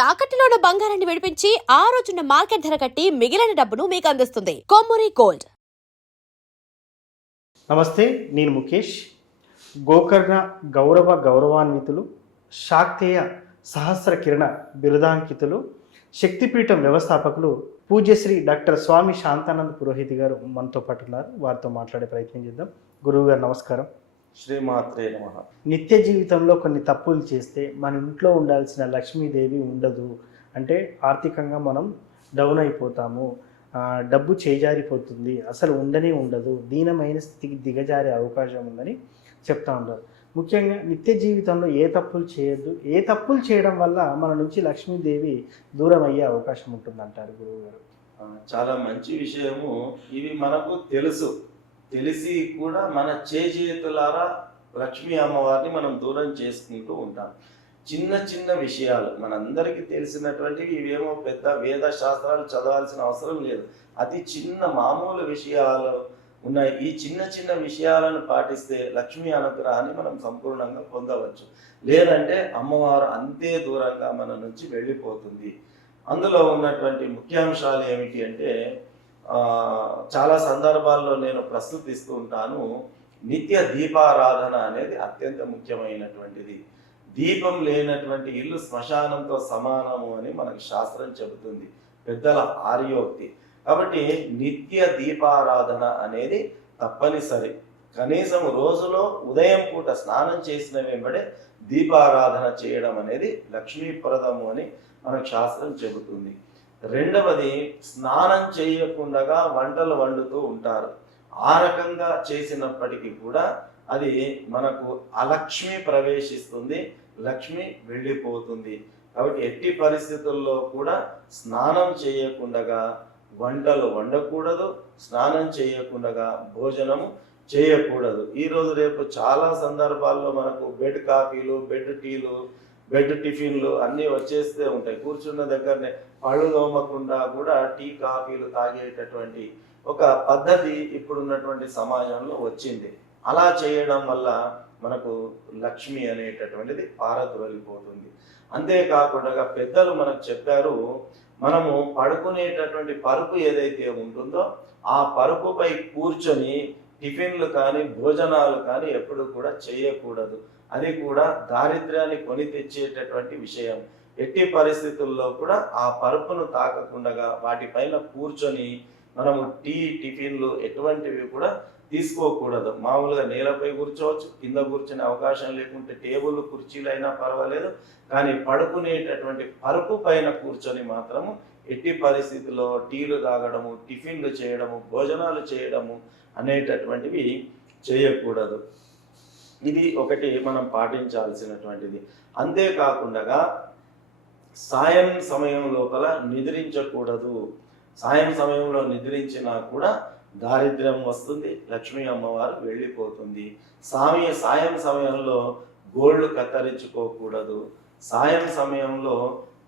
తాకట్టులో ఉన్న బంగారాన్ని విడిపించి ఆ రోజున్న మార్కెట్ ధర కట్టి మిగిలిన డబ్బును మీకు అందిస్తుంది కొమ్మూరి గోల్డ్. నమస్తే, నేను ముఖేష్. గోకర్ణ గౌరవాన్వితులు, శాక్తేయ సహస్ర కిరణ బిరుదాంకితులు, శక్తిపీఠం వ్యవస్థాపకులు పూజ్యశ్రీ డాక్టర్ స్వామి శాంతానంద పురోహితి గారు మనతో పాటు ఉన్నారు. వారితో మాట్లాడే ప్రయత్నం చేద్దాం. గురువు గారు నమస్కారం. శ్రీమాత్రే నమః. నిత్య జీవితంలో కొన్ని తప్పులు చేస్తే మన ఇంట్లో ఉండాల్సిన లక్ష్మీదేవి ఉండదు, అంటే ఆర్థికంగా మనం డౌన్ అయిపోతాము, డబ్బు చేజారిపోతుంది, అసలు ఉండనే ఉండదు, దీనమైన స్థితికి దిగజారే అవకాశం ఉందని చెప్తా ఉంటారు. ముఖ్యంగా నిత్య జీవితంలో ఏ తప్పులు చేయొద్దు, ఏ తప్పులు చేయడం వల్ల మన నుంచి లక్ష్మీదేవి దూరం అయ్యే అవకాశం ఉంటుందంటారు గురువు గారు? చాలా మంచి విషయము. ఇవి మనకు తెలిసి కూడా మన చేతులారా లక్ష్మీ అమ్మవారిని మనం దూరం చేసుకుంటూ ఉంటాం. చిన్న చిన్న విషయాలు మనందరికీ తెలిసినటువంటివి, ఇవేమో పెద్ద వేద శాస్త్రాలు చదవాల్సిన అవసరం లేదు. అతి చిన్న మామూలు విషయాలు ఉన్నాయి. ఈ చిన్న చిన్న విషయాలను పాటిస్తే లక్ష్మీ అనుగ్రహాన్ని మనం సంపూర్ణంగా పొందవచ్చు. లేదంటే అమ్మవారు అంతే దూరంగా మన నుంచి వెళ్ళిపోతుంది. అందులో ఉన్నటువంటి ముఖ్యాంశాలు ఏమిటి అంటే, చాలా సందర్భాల్లో నేను ప్రస్తుతిస్తూ ఉంటాను. నిత్య దీపారాధన అనేది అత్యంత ముఖ్యమైనటువంటిది. దీపం లేనటువంటి ఇల్లు శ్మశానంతో సమానము అని మనకు శాస్త్రం చెబుతుంది, పెద్దల ఆర్యోక్తి. కాబట్టి నిత్య దీపారాధన అనేది తప్పనిసరి. కనీసం రోజులో ఉదయం పూట స్నానం చేసిన వెంబడే దీపారాధన చేయడం అనేది లక్ష్మీప్రదము అని మనకు శాస్త్రం చెబుతుంది. రెండవది, స్నానం చేయకుండా వంటలు వండుతూ ఉంటారు. ఆ రకంగా చేసినప్పటికీ కూడా అది మనకు అలక్ష్మి ప్రవేశిస్తుంది, లక్ష్మి వెళ్ళిపోతుంది. కాబట్టి ఎట్టి పరిస్థితుల్లో కూడా స్నానం చేయకుండా వంటలు వండకూడదు, స్నానం చేయకుండా భోజనము చేయకూడదు. ఈరోజు రేపు చాలా సందర్భాల్లో మనకు బెడ్ కాఫీలు, బెడ్ టీలు, బెడ్ టిఫిన్లు అన్నీ వచ్చేస్తూ ఉంటాయి. కూర్చున్న దగ్గరనే పళ్ళు తోమకుండా కూడా టీ కాఫీలు తాగేటటువంటి ఒక పద్ధతి ఇప్పుడున్నటువంటి సమాజంలో వచ్చింది. అలా చేయడం వల్ల మనకు లక్ష్మి అనేటటువంటిది పారద్రోలిపోతుంది. అంతేకాకుండా పెద్దలు మనకు చెప్పారు, మనము పడుకునేటటువంటి పరుపు ఏదైతే ఉంటుందో ఆ పరుపుపై కూర్చొని టిఫిన్లు కానీ భోజనాలు కానీ ఎప్పుడు కూడా చేయకూడదు. అది కూడా దారిద్ర్యాన్ని కొని తెచ్చేటటువంటి విషయం. ఎట్టి పరిస్థితుల్లో కూడా ఆ పరుపును తాకకుండా వాటిపైన కూర్చొని మనము టిఫిన్లు ఎటువంటివి కూడా తీసుకోకూడదు. మామూలుగా నేలపై కూర్చోవచ్చు, కింద కూర్చునే అవకాశం లేకుంటే టేబుల్ కుర్చీలైనా పర్వాలేదు, కానీ పడుకునేటటువంటి పరుపు పైన కూర్చొని మాత్రము ఎట్టి పరిస్థితుల్లో టీలు తాగడము, టిఫిన్లు చేయడము, భోజనాలు చేయడము అనేటటువంటివి చేయకూడదు. ఇది ఒకటి మనం పాటించాల్సినటువంటిది. అంతేకాకుండా సాయం సమయం లోపల నిద్రించకూడదు. సాయం సమయంలో నిద్రించినా కూడా దారిద్ర్యం వస్తుంది, లక్ష్మీ అమ్మవారు వెళ్ళిపోతుంది. సాయం సమయంలో గోళ్ళు కత్తిరించుకోకూడదు, సాయం సమయంలో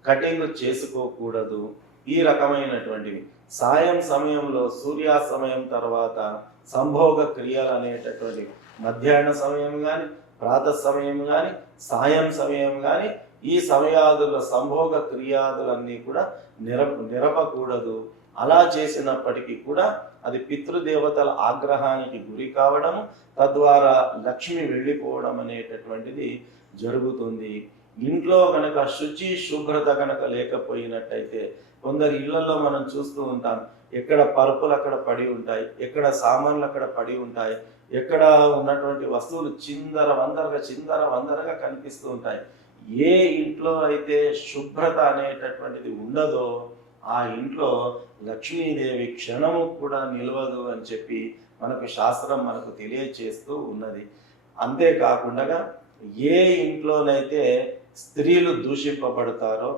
కటింగ్ చేసుకోకూడదు. ఈ రకమైనటువంటివి. సాయం సమయంలో సూర్యాస్తమయం తర్వాత సంభోగ క్రియలు అనేటటువంటి మధ్యాహ్న సమయం కానీ, ప్రాతః సమయం కానీ, సాయం సమయం కానీ, ఈ సమయాదుల సంభోగ క్రియాదులన్నీ కూడా నిరపకూడదు. అలా చేసినప్పటికీ కూడా అది పితృదేవతల ఆగ్రహానికి గురి కావడము, తద్వారా లక్ష్మి వెళ్ళిపోవడం అనేటటువంటిది జరుగుతుంది. ఇంట్లో కనుక శుచి శుభ్రత కనుక లేకపోయినట్టయితే, కొందరు ఇళ్లలో మనం చూస్తూ ఉంటాం, ఎక్కడ పరుపులు అక్కడ పడి ఉంటాయి, ఎక్కడ సామాన్లు అక్కడ పడి ఉంటాయి, ఎక్కడ ఉన్నటువంటి వస్తువులు చిందర వందరగా కనిపిస్తూ ఉంటాయి. ఏ ఇంట్లో అయితే శుభ్రత అనేటటువంటిది ఉండదో ఆ ఇంట్లో లక్ష్మీదేవి క్షణము కూడా నిలవదు అని చెప్పి మనకు శాస్త్రం మనకు తెలియచేస్తూ ఉన్నది. అంతేకాకుండా ఏ ఇంట్లోనైతే స్త్రీలు దూషింపబడతారో,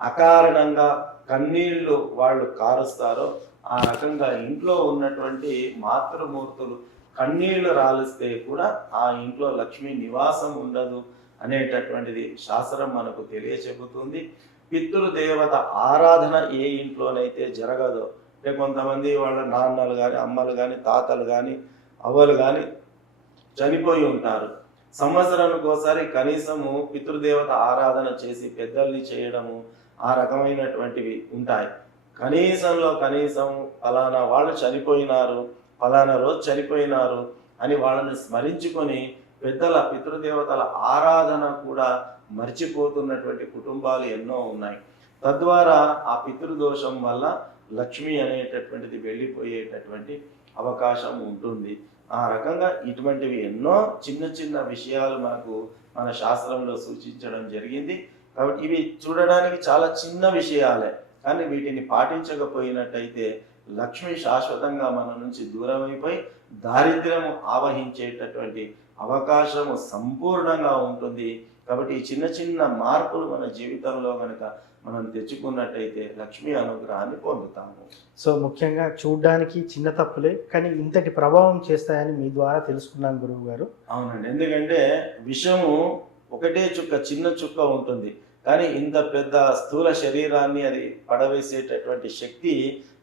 అకారణంగా కన్నీళ్లు వాళ్ళు కారుస్తారో, ఆ రకంగా ఇంట్లో ఉన్నటువంటి మాతృమూర్తులు కన్నీళ్లు రాలిస్తే కూడా ఆ ఇంట్లో లక్ష్మీ నివాసం ఉండదు అనేటటువంటిది శాస్త్రం మనకు తెలియచెబుతుంది. పితృదేవత ఆరాధన ఏ ఇంట్లోనైతే జరగదో, కొంతమంది వాళ్ళ నాన్నలు కానీ, అమ్మలు కానీ, తాతలు కానీ, అవ్వలు కానీ చనిపోయి ఉంటారు. సంవత్సరానికి ఒకసారి కనీసము పితృదేవత ఆరాధన చేసి పెద్దల్ని చేయడము, ఆ రకమైనటువంటివి ఉంటాయి. కనీసంలో కనీసం ఫలానా వాళ్ళు చనిపోయినారు, ఫలానా రోజు చనిపోయినారు అని వాళ్ళని స్మరించుకొని పెద్దల పితృదేవతల ఆరాధన కూడా మర్చిపోతున్నటువంటి కుటుంబాలు ఎన్నో ఉన్నాయి. తద్వారా ఆ పితృదోషం వల్ల లక్ష్మి అనేటటువంటిది వెళ్ళిపోయేటటువంటి అవకాశం ఉంటుంది. ఆ రకంగా ఇటువంటివి ఎన్నో చిన్న చిన్న విషయాలు మనకు మన శాస్త్రంలో సూచించడం జరిగింది. కాబట్టి ఇవి చూడడానికి చాలా చిన్న విషయాలే, కానీ వీటిని పాటించకపోయినట్టయితే లక్ష్మి శాశ్వతంగా మన నుంచి దూరమైపోయి దారిద్ర్యం ఆవహించేటటువంటి అవకాశము సంపూర్ణంగా ఉంటుంది. కాబట్టి ఈ చిన్న చిన్న మార్పులు మన జీవితంలో కనుక మనం తెచ్చుకున్నట్టయితే లక్ష్మీ అనుగ్రహాన్ని పొందుతాము. సో ముఖ్యంగా చూడ్డానికి చిన్న తప్పులే కానీ ఇంతటి ప్రభావం చేస్తాయని మీ ద్వారా తెలుసుకున్నాను గురువు గారు. అవునండి, ఎందుకంటే విషము ఒకటే చుక్క, చిన్న చుక్క ఉంటుంది, కానీ ఇంత పెద్ద స్థూల శరీరాన్ని అది పడవేసేటటువంటి శక్తి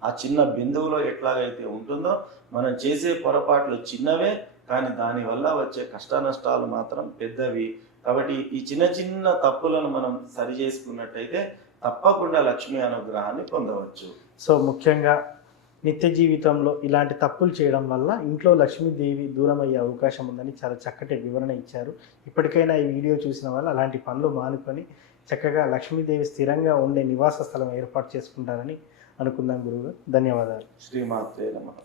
ఆ చిన్న బిందువులో ఎట్లాగైతే ఉంటుందో, మనం చేసే పొరపాట్లు చిన్నవే కానీ దానివల్ల వచ్చే కష్ట నష్టాలు మాత్రం పెద్దవి. కాబట్టి ఈ చిన్న చిన్న తప్పులను మనం సరి చేసుకున్నట్టయితే తప్పకుండా లక్ష్మీ అనుగ్రహాన్ని పొందవచ్చు. సో ముఖ్యంగా నిత్య జీవితంలో ఇలాంటి తప్పులు చేయడం వల్ల ఇంట్లో లక్ష్మీదేవి దూరం అయ్యే అవకాశం ఉందని చాలా చక్కటి వివరణ ఇచ్చారు. ఇప్పటికైనా ఈ వీడియో చూసిన వాళ్ళు అలాంటి పనులు మానుకొని చక్కగా లక్ష్మీదేవి స్థిరంగా ఉండే నివాస స్థలం ఏర్పాటు చేసుకుంటారని అనుకుందాం గురువు. ధన్యవాదాలు. శ్రీమాత్రే నమః.